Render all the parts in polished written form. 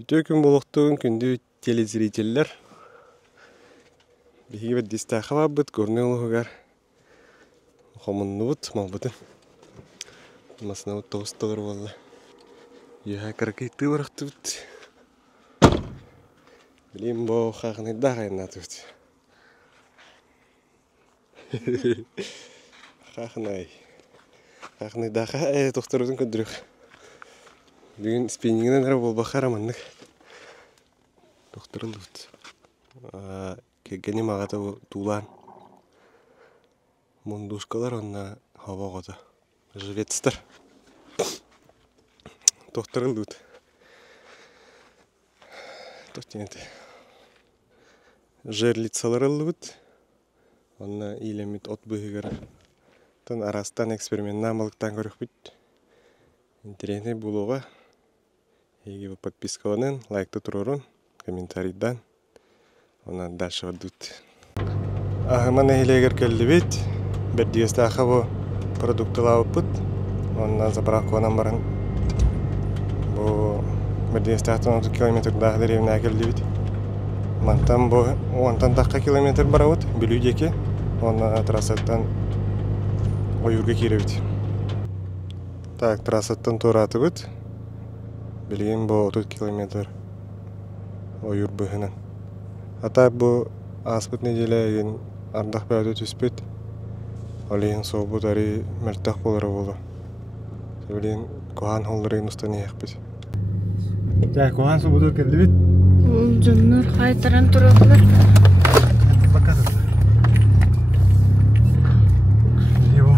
Ütü gün buluqtuğun kündü telezriteller. Bihi bir distağı babıt, görünüyor oluğugar. Xomunlu bud, mal budun. Masına bud toğustalar valla. Yuha karakaytı bıraktı bud. Bileyim bu xaqını da qaynatı bud. Xaqınay. Xaqını da qaynatı toxtarudun köndürük. Bugün spinninginden ara bol bakar amanlık. Doktorul bud. Kegeni mağata tuğlan. Munduşkalar onna hava qoda. Жветстер. Doktorul bud. Тохтенете. Жерлицалар бud. Onna ilemit ot bıhıgar. Тон арастан эксперимент намалыктан көрүк бит. Интересный булуга. Еги подписканын, лайкты турурун, комментарийдан. Ona дальше вадут. Мана хилегер келди бит. Бир диестаха бу продуктылар бут. Ona забраконан барын. Бу бир диестахтан 30 километр дагы деревня келди бит. Мантан бу 10 dakika километр барабыт, билүүдеки. Ona трассаттан оюрга киребит. Так, трассаттан тураты бит. Билген бу 30 километр оюр быхынан. Ата бу аспыт неделеген ардах бәді түспет. Олейін соғбут ари мәрттақ болары болу. Сөйлейін коған холдырын ұстан еқпет. Так, коған соғбут келді бит? Жоннор қайтаран тұрақлар. Бақасыз. Не бұл?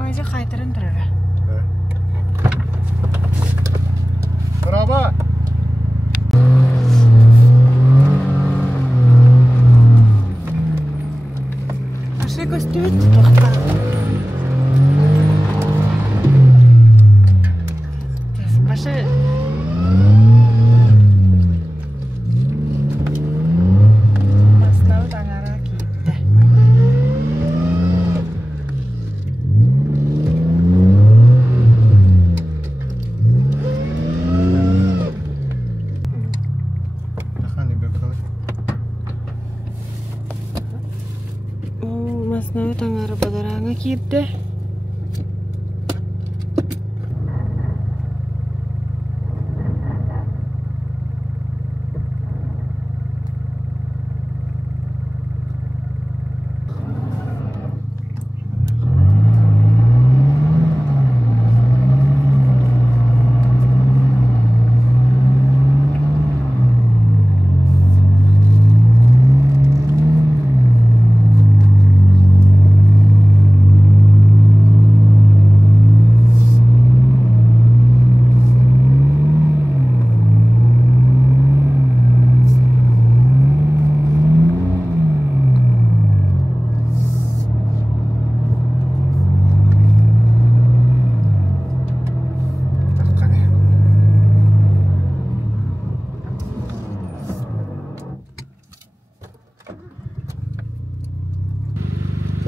Ойзе қайтаран тұрары. Браба! Ашай көстібет тоқта. Башы... Басынауыт аңара кейіпті. Басынауыт аңара бадараңа кейіпті.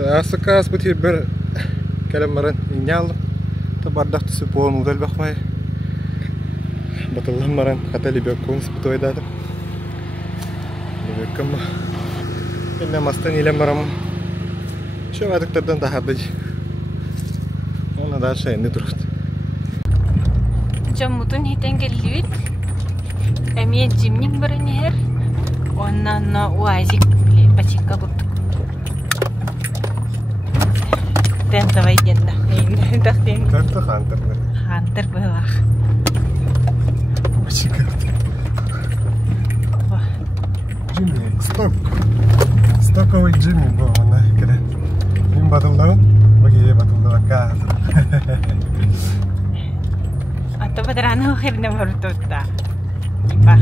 Асыкас бутир бер калеммарын инял табардак түсүп болун удал бакпай. Батылламарын катали бек конс бутойдады. Беккам. Инна мастан илемарам. Шовадыктардан тахады. Она дальше не турут. Жаммутун хитен келдибит. Эмие жимник барынер. Оннан уазик бачикка курдук. Давай денна. Дахтен. Тарта хантер. Хантер бывах. Бачикка. Джимми, сток. Стоковый Джимми был, она кире. Им батылдау, баги батылдау каз. Ата бадраны хирне бартутта. Ипа.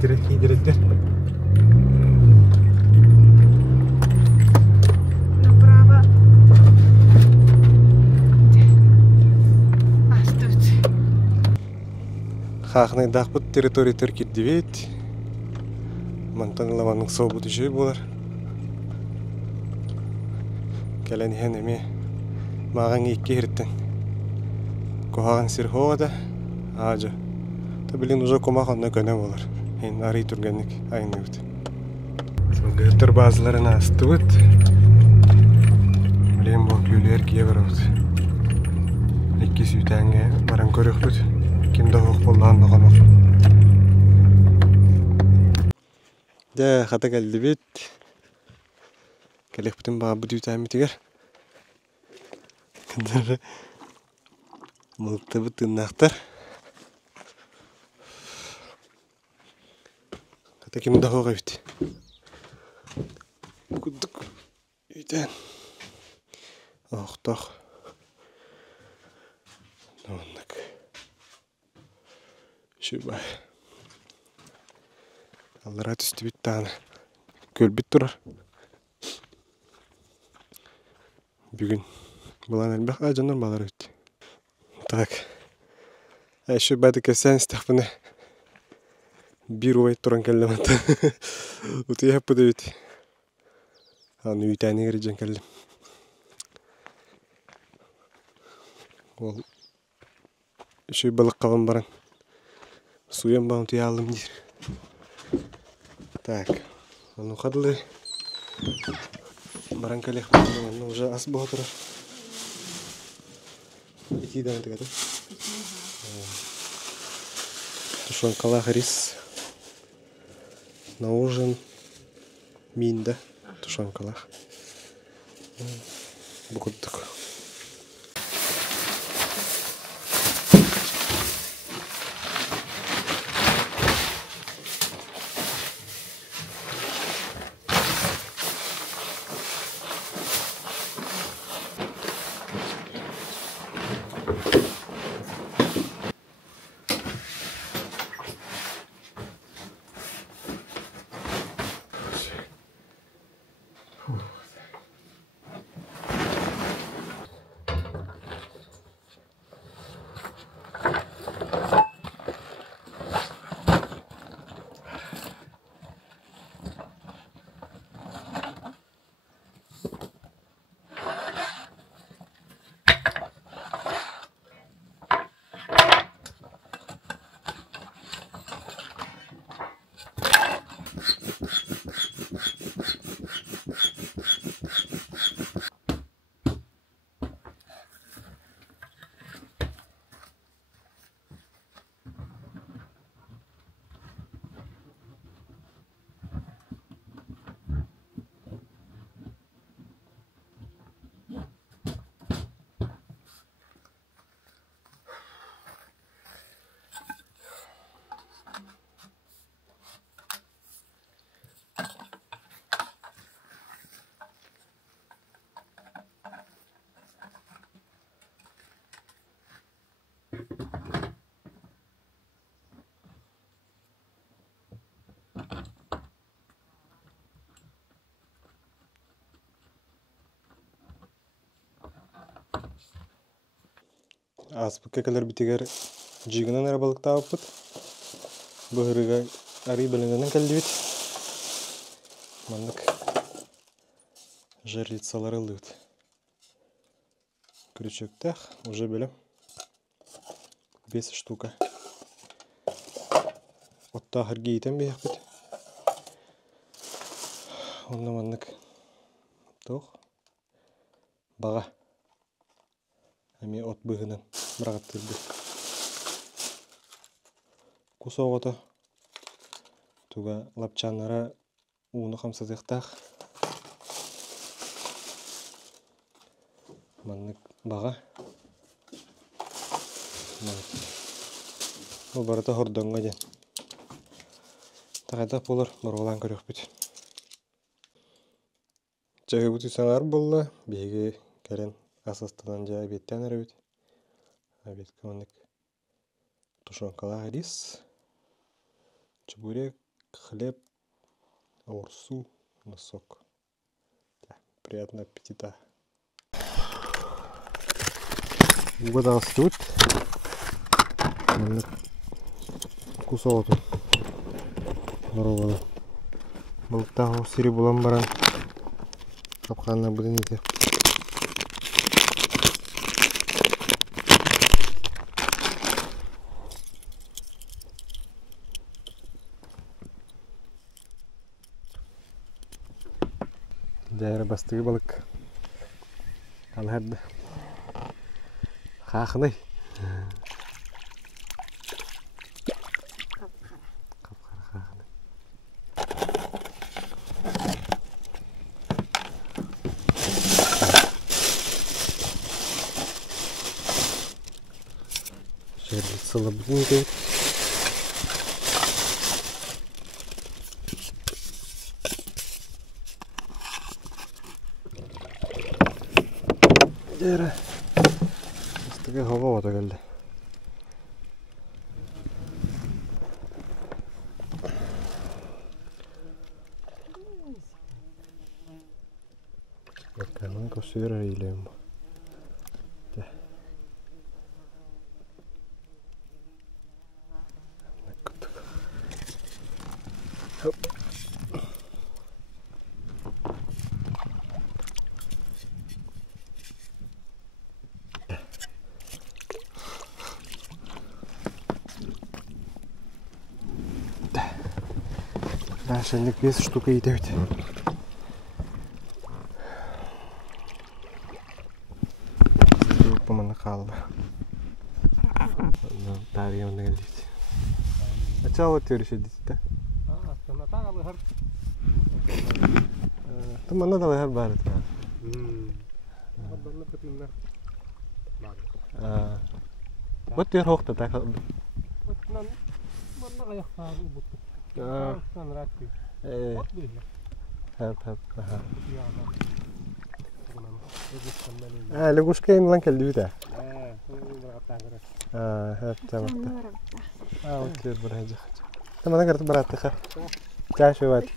хидереттер. Направо. Астут. Хахны дахпыт территория кирдибет. Мантанламаның собуты жүй болар. Кәлән һән эме маған икки хирттен. Кохаган сирхода ажа. Табилин уже комаханна көне болар. Ен арый турганник айны бит. Гыттыр базларын асты бит. Билем бу күлер кие барабыз. Икки сүйтәнгә баран көрөк бит. Кимдә хок булганны гана. Да, хата келди бит. Келек бүтін баға бұд үйтәмі тегер. Кіндері мұлтты бұд тұннақтар. Қата кемді хоға бит. Күддік үйтән. Оқтақ. Науындық. Шүбай. Аллара түсті бит тағына. Көл бит тұрар. Бүгін бұлан әлбәқ ажаныр балар өтті. Так. Әші бәді кәсән істіқпіні. Bir ұйт тұран кәлім атты. Ұты еп бұды өтті. Аны үйтәні кережен кәлім. Ол үші балық қағын баран. Суен бағын тұя алым дейір. Так. Оны қадылы. Баран кәлек бұлан. Уже ас бұға тұрар. Ити дән тігеді. Тушанкалақ рис. На ужин минда. Тушанкалақ. Бұғыддық. Аспыкка калар битигер жигынан арабалык тааппыт. Быһырыга арый белененен калдыбыт. Мандык жерлицалары ылдыбыт. Крючоктах уже белем 5 штука. Отта харги итем бияқпыт. Онна мандык тох бага. Ами от быһынан бырагаттырды. Кусоғото туга лапчанара уны хамсадыктах. Маннык бага. Бу барата хордонга ден. Тагада болар борголан көрөкпүт. Жағы бұты саңар болла, беге кәрен асастанан жа беттен әрбет. Әбет көмінік тушанкала рис, чебурек, хлеб, огурцу, носок. Да, приятного аппетита. Угадал тут. Кусок тут. Ровно. Балықтағы сири болан баран. Қапқанына бұдын ете. Жайры бастығы балық. Алғарды. Қақынай. Қапқара қақынай. Жерді сылы бұдың ете. Жайры. Бастығы хава ота келді. Bakkalın koşuyor eylem. De. Hop. Шальник 5 штук етеуді. Паманы қалды. Тария оны келдейді. Ачалы төріші дейді. Тыманы да лайхар бары тұра. Бұт төр хоқты тақылды. Лягушка лан келді бүйті. Өттер бір әжі қача. Тамана қарты баратты қа. Чашы бәді.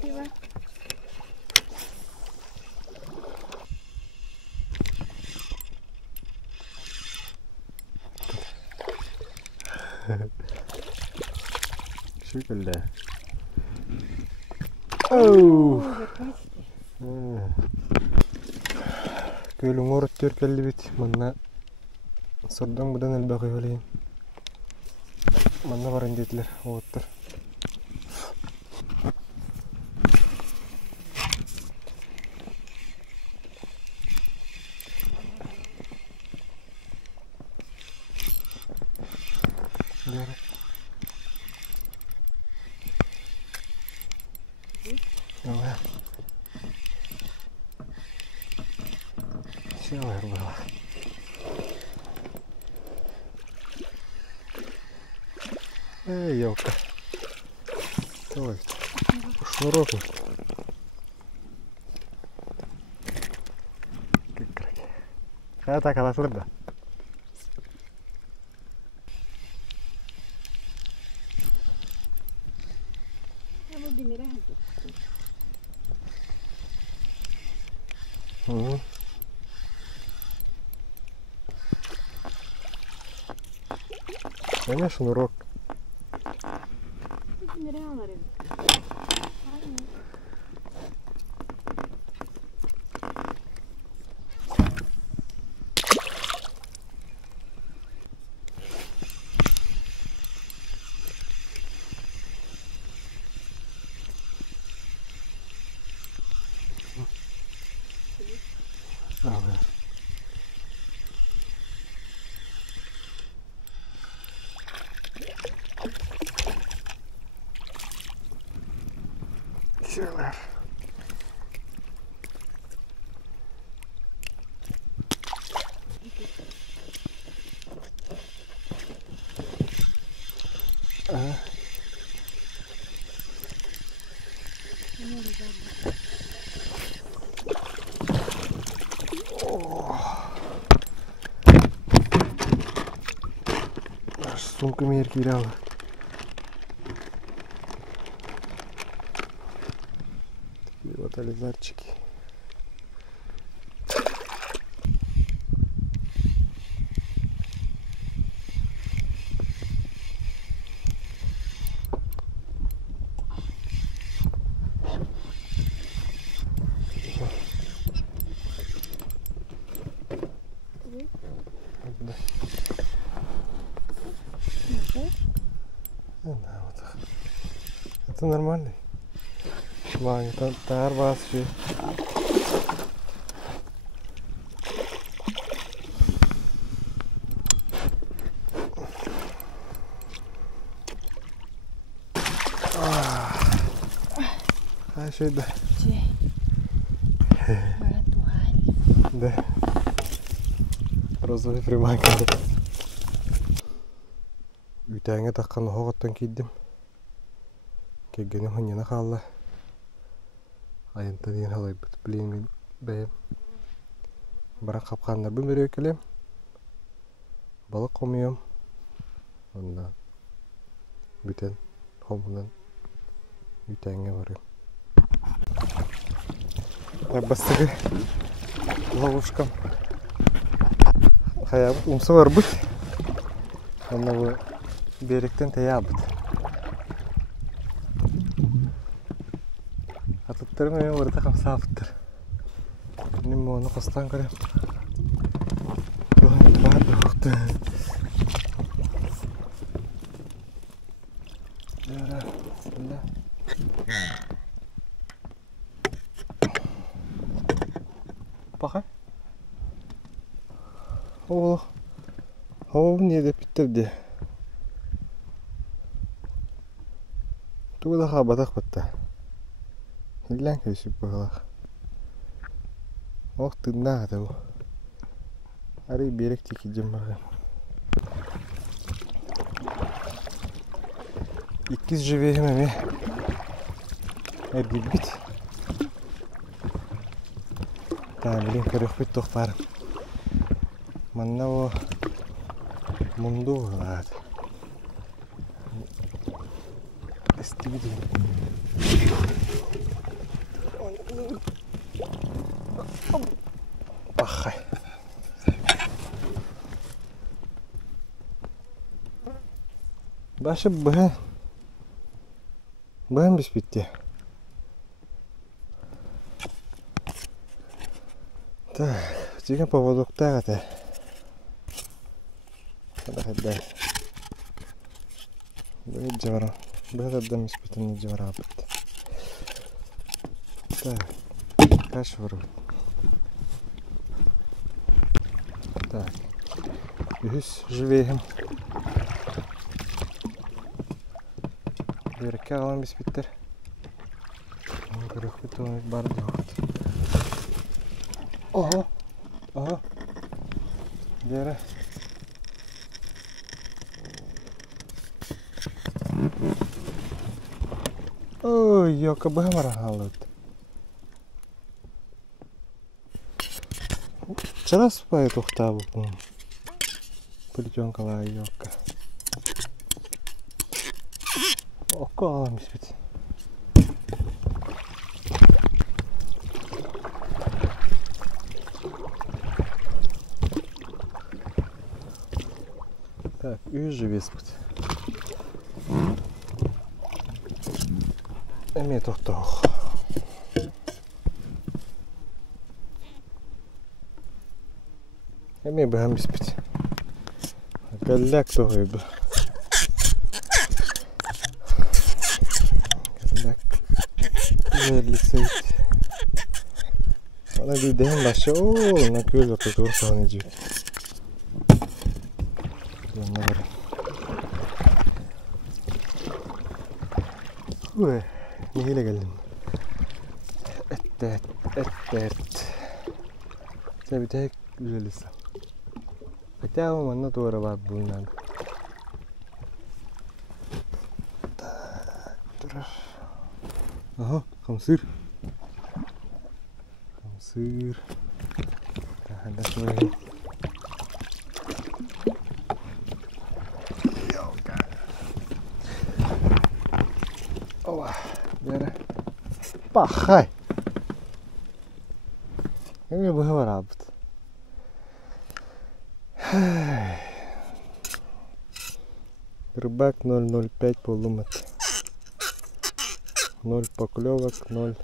Şükürler. Kölün orut törkelli bit. Manna sordan budan elbaqı olayım. Manna varın dediler. Oğuttur. Силы было. Елка. Ой, шнурок. Kayak tak kalah sulit dah. Kamu di merah itu. Ini шнурок. Di merah alarin. Şöyle. Сумками яркий ряд. Катализарчики. Да. Не знаю, вот так. Это нормальный. Мани, там тар вас же. А что это? Да. Розовый приманка. Ütәңе таққан оғыттан кейдім. Кегенім хыннена қалла. Айынта дейін қалай бұт білейін мен бәйім. Бірақ қапқандар бұл мөрі өкелем. Балық қомиым. Онда бүтен қомынан ütәңе барым. Бастығы ловушкам. Хаябыт умсы бар бұт. Онда бұл беректен таябыт. Атыттарым өйін орда қамса апыттыр. Нем оны қостан көрем. Бұғын бар бұқты. Жара, бісміллә. Бақай. Оу, не деп біттерді. Туғыдаға батақ бітті. Хиллән көсіп бағылақ. Оқ тыңна аты бұл. Әрі берек текі жем барғам. 2 живеем әме. Әргі біт. Білен көрек біт тоқпарым. Манна о мұнду ғылады. Әстігі дейін. Бақай. Башы бұғын. Бұғын біз бітті. Так, деген поводоқта ғата. Қадақаддай. Бұғын жавара. Бұғын адам испытанный жавара бітті. Так, каш вырвать. Так, үз живеем. Берекке қалан біз біттер. Көрек біт оңыз бар деуғат. Ого. Дері. Ой, йока бұға мара қалуыд. Чара спай тоқтабы бұн. Плетенкалай йока. Око аламыз бит. Так, үй живес бит. Әме тоқтауық. Әме бұғам біз бит. Галляк тоғай бұл. Галляк. Жерлісі бит. Ана бейден башы. Ооо, на көл бақы тұрсағын ежі бит. Тұланна бары. Ой. Neyle geldim? Et. Tabii tek güzel insan. Hatta o manna doğru var bundan. Durur. Aha, kamsır. Daha da şöyle. Ова, бері. Бақай. Быһы бар абыт. Рыбак 0,05 полумат. 0 поклевок, 0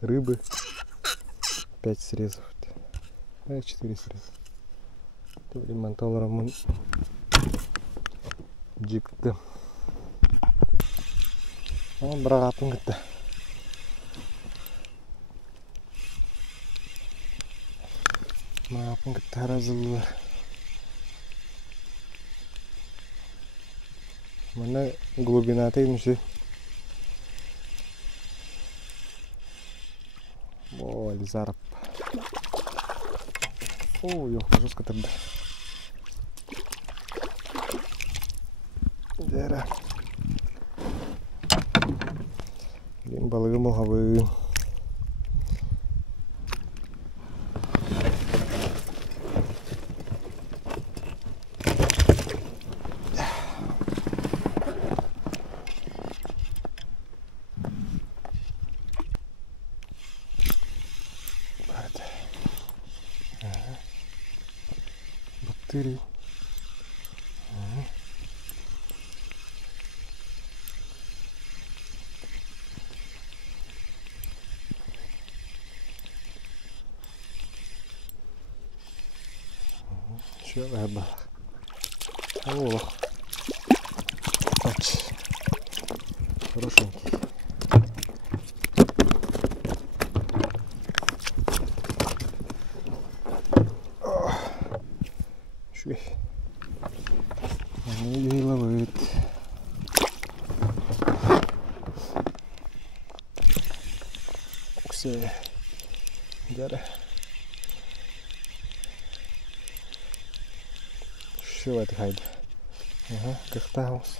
рыбы, 5 срезов. 4 среза. Ремонтоларымын жикті. Бірақ атын кетті. Мапын кетті аразылылар. Мына глубина тегінші. О, Лизаров. О, yok, жестко тұрды. Дәрі. Ең балығым оғабы. Бактери. Şöyle bak. О, тач. Хорошенький. Шуй. Они ее ловят. Все. Дяра. Что это хайд? Ага, кахтаус.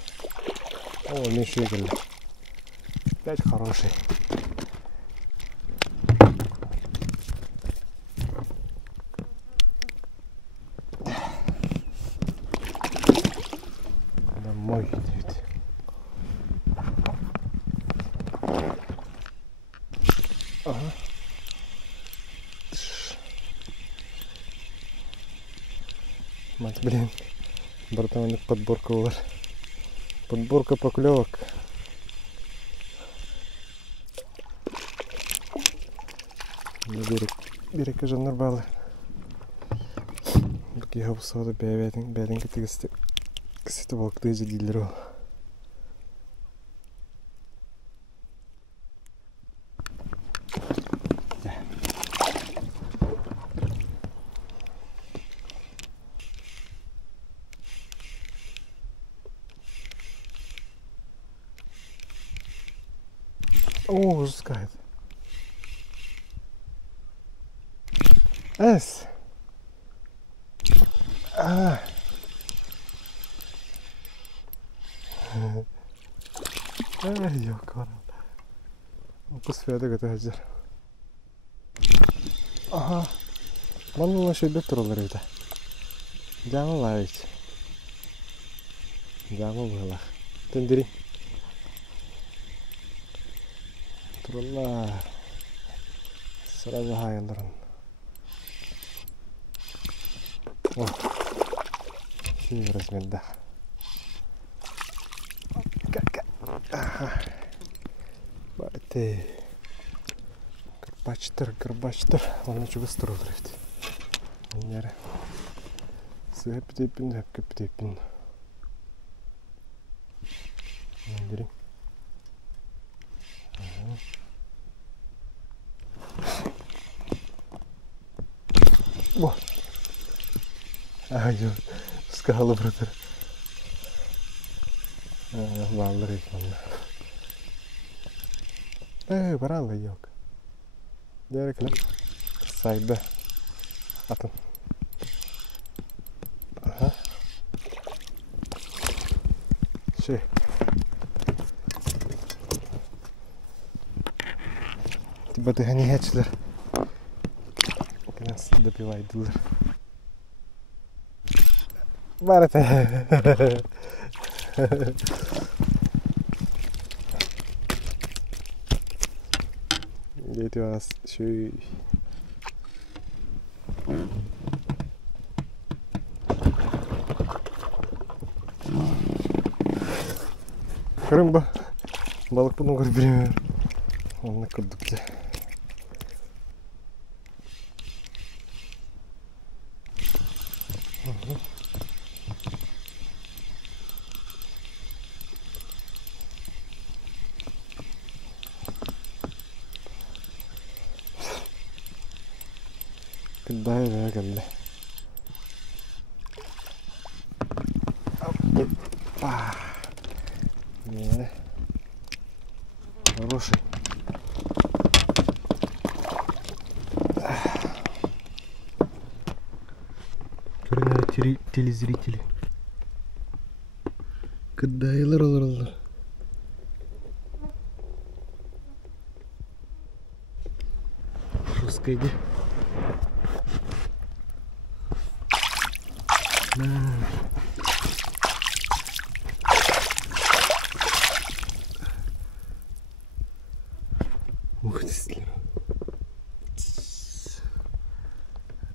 О, не шегали. Опять хороший. Домой идет. Ага. Мать, блин. Братан, подборка var. Подборка поклевок. Берекке жандар балы. Бірге хабысауды бәлін кісеті балықты езі дейлер ол. О, жескает. Эс. А. Ай, ёкар. Пусфеда готовится. Ага. Манна шебе турулар еді. Жамы лайт. Жамы было. Тендери. Турулар. Сразу хайылдырын. О. Шей размерда. Ага. Барды. Кырбачтыр. Оны чуга стырылыр еді. Өнері. Сөптепін, өпкептепін. Өндірін. О! Ай, скалы, братар. Баллар екен. Баралы yok. Дәрекілі. Сайды. Атын. Ага. Şey. Типа ганяячилер. Нас добивайдылар. Бар это. Дети у нас еще Kırım balık bunu görüyor. Onu kırdık ya. Kıdaya veya geldi. Опа. Не. Хороший. Görünür телезрители. Kıdayılar olur. Жесткая. Ух ты, слева.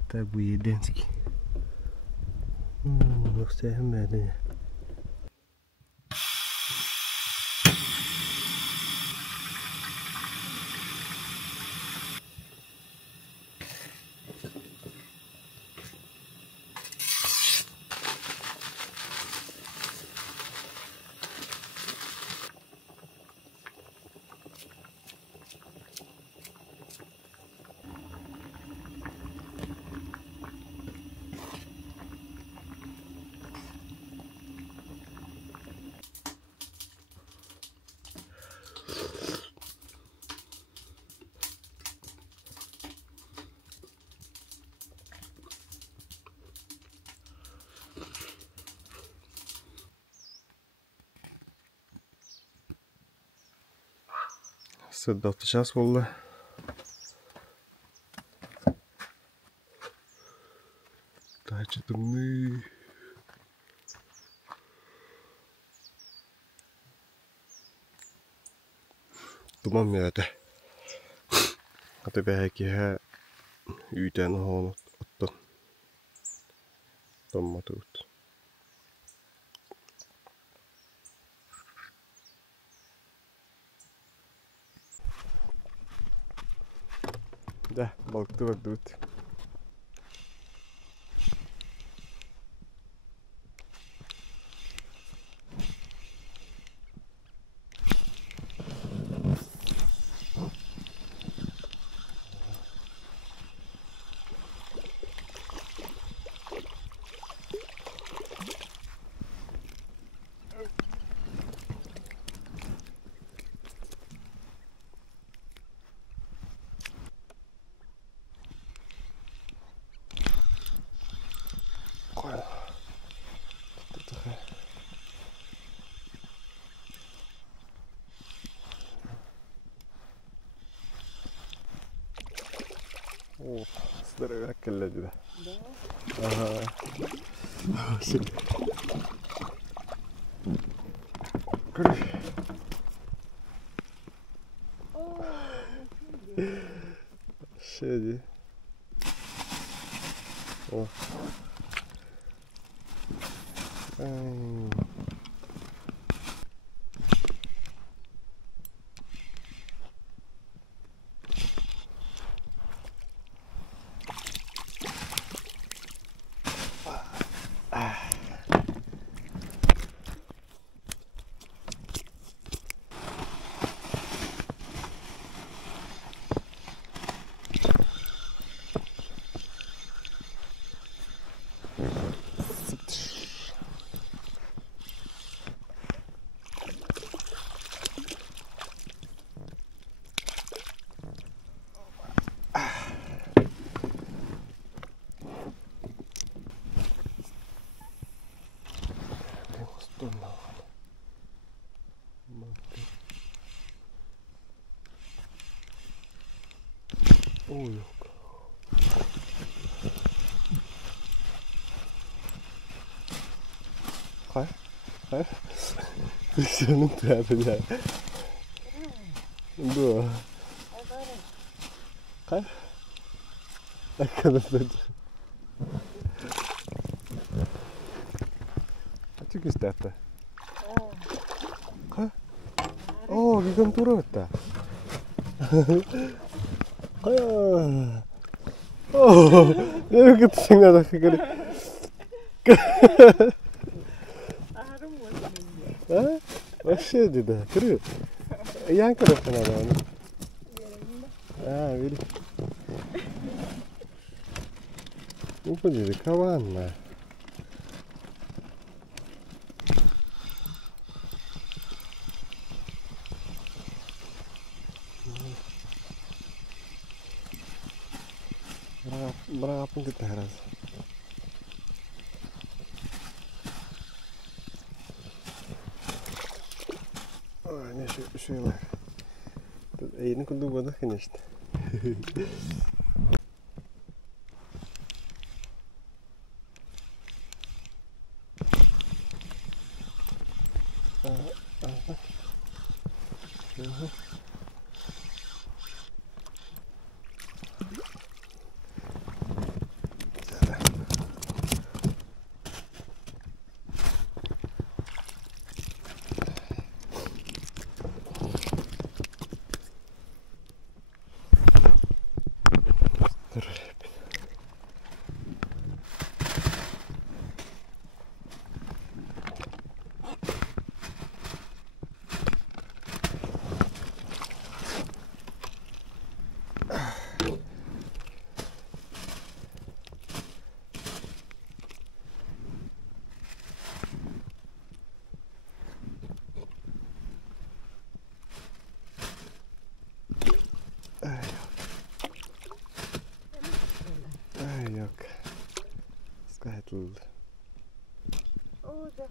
Это буеденский. Все медленно. Сыдалты час болды. Тачы дымны. Думам мәді. Аты бәйкеге үйден оғын оттын. Томматы өт. Да, балықты барды өт. О, здоровяк келеді да. Ага. Көріш. Шеди. О. Ой, Хай. Senin tarafı ya. Bu. Kay. Arkadaşlar. Açık işte hatta. Ha? Oo, gigam turu hatta. Ha. Oo, ne gitsin ada kagari. Arum was Ha? Вообще dedi. Kırıyor. Yan tarafına da onu. Ha, öyle. Bu dedi kavan mı? Berapa kita harus? Oh, ini şöyle. Ini kudu bana конечно. Ay yok. Skatıldı. Oda.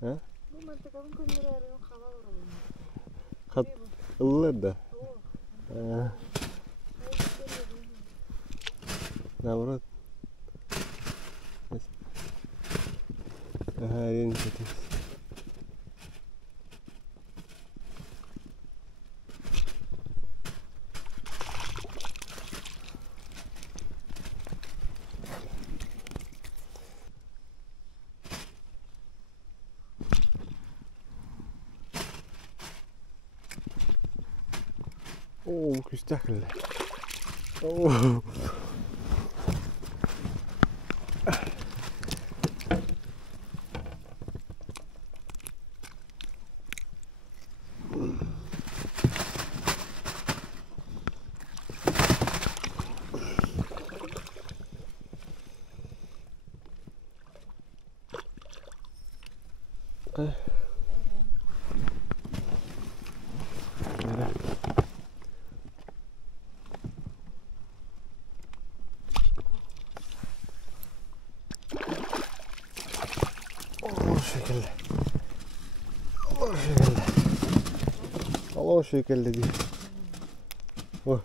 Ha? Bu mantıkanın konularının hava var. Kat ıllar da. Oh. Navrut. Aha, yerini çekeyim. Oo, küstahlı. Oo. O şekilde. O şekilde. O şekilde değil. O.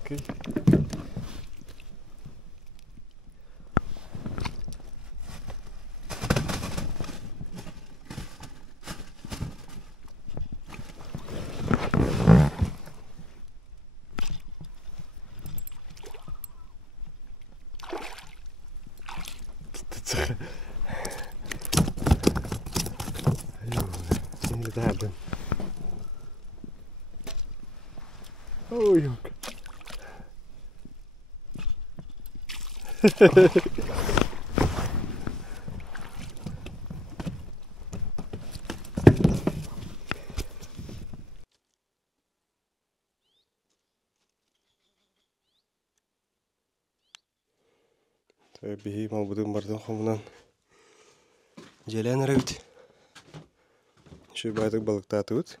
Okay. Ini tahan. Oh yok. Bihi mau budum bardam xumunan. Jelен рыбт. Şu baytık balıkta tut.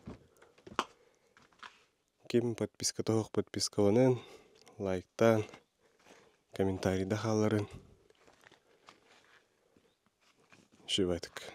Kim подписка тоқ подпискаланын, лайктан, комментарийда халарын. Şu baytık.